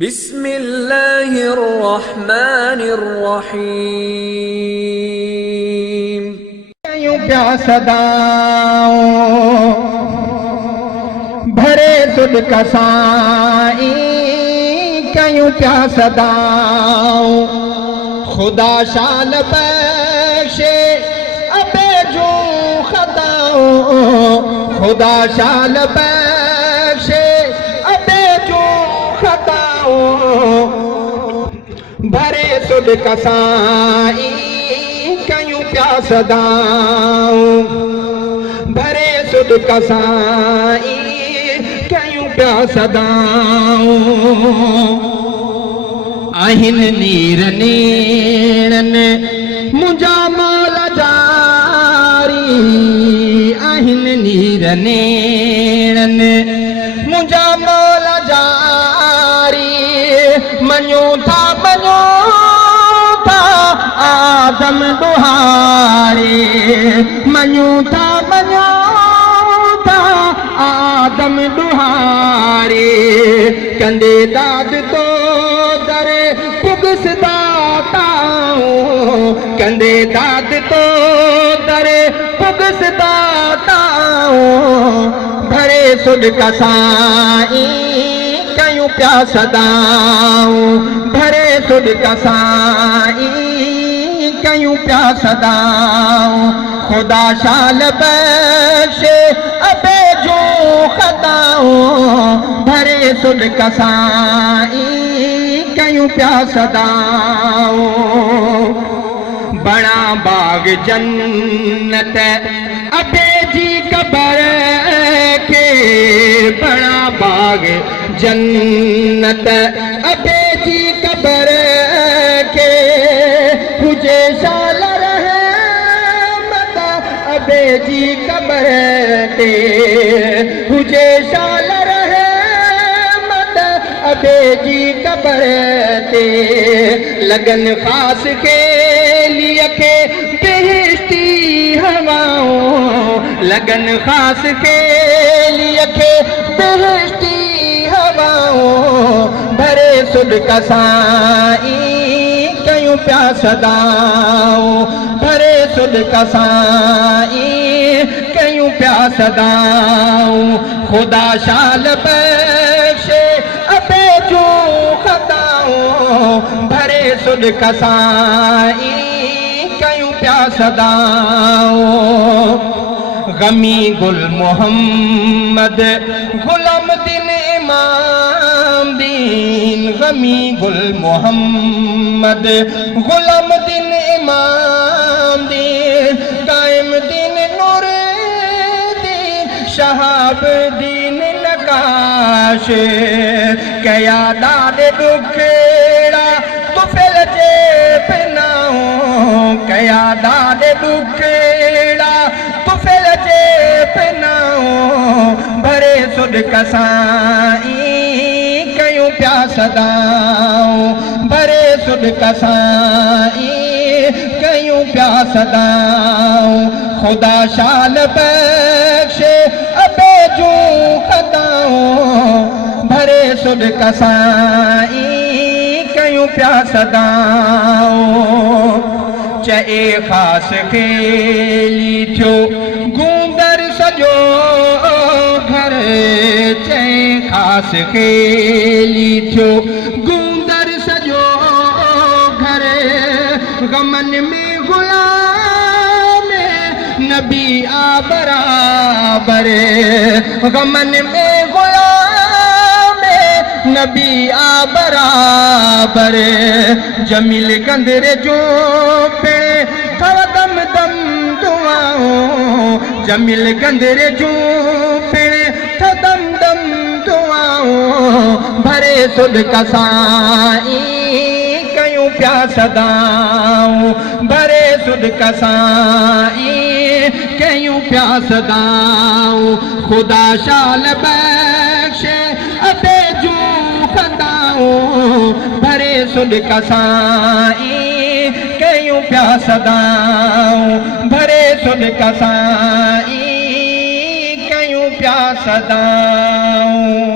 बिस्मिल्लाहिर्रहमानिर्रहीम। यूं प्यासदाऊं भरे सुध कसाई कयूं प्यासदाऊं खुदा शाल बख्शे अबे जो खताऊं खुदा शाल बख्शे अबे जो खताऊं भरे सुध कसाई कयूं प्यासदाऊं भरे सुध कसाई कयूं प्यासदाऊं आहिन नीर नेणन मुंजा मौल जारी आहिन नीर नेणन मुंजा मौल जारी मञो था आदम दुहारे मञो था आदम दुहारे कंदे दाद तो दरे पुगसदा ताऊं कंदे दाद तो दरे पुगसदा ताऊं भरे सुध कसाई कयूं प्यासदाऊं भरे सुध कसाई कयूं प्यासदाऊं खुदा शाल बख्शे अबे जो खताऊं भरे सुध कसाई कयूं प्यासदाऊं बड़ा बाग जन्नत अबे जी कबर के बड़ा बाग जन्नत अबे जी कबर के मुझे शाल रहे मता अबे जी कबर ते मुझे शाल रहे मता अबे जी कबर ते लगन खास के लिए के बेहश्ती हवाओं लगन खास के लिए के बेहश्ती हवाओं भरे सुध कसाई कयूं प्यासदाऊं भरे सुध कसाई कयूं प्यासदाऊं खुदा शाल बख्शे अबे जो खताऊं भरे सुध कसाई कयूं प्यासदाऊं गमी गुल मोहम्मद गुलाम दिन इमाम दीन गमी गुल मोहम्मद गुलाम दिन इमाम दीन कायम दिन नूर दीन शहाब दीन नकाश कया दाद दुखेड़ा तो फिर जे पिनाऊं कया दाद दुखेड़ा तो फिर जे पिनाऊं भरे सुध कसाई कयूं प्यासदाऊं भरे सुध कसाई कयूं प्यासदाऊं खुदा शाल बख्शे अबे जो खताऊं भरे सुध कसाई कयूं प्यासदाऊं चए खास खेली थियो गूंदर सजो घर चए खास खेली थियो गूंदर सजो घर गमन में गुलाम नबी आ बराबर गमन में गुलाम नबी आ बराबर जमील कंदरे जो पे थव दम दम दुआऊं जमील कंदरे जो पे थव दम दम दुआऊं भरे सुध कसाई कयूं प्यासदाऊं भरे सुध कसाई कयूं प्यासदाऊं खुदा शाल बख्शे अबे जो खताऊं भरे सुध कसाई कयूं प्यासदाऊं भरे सुध कसाई कयूं प्यासदाऊं।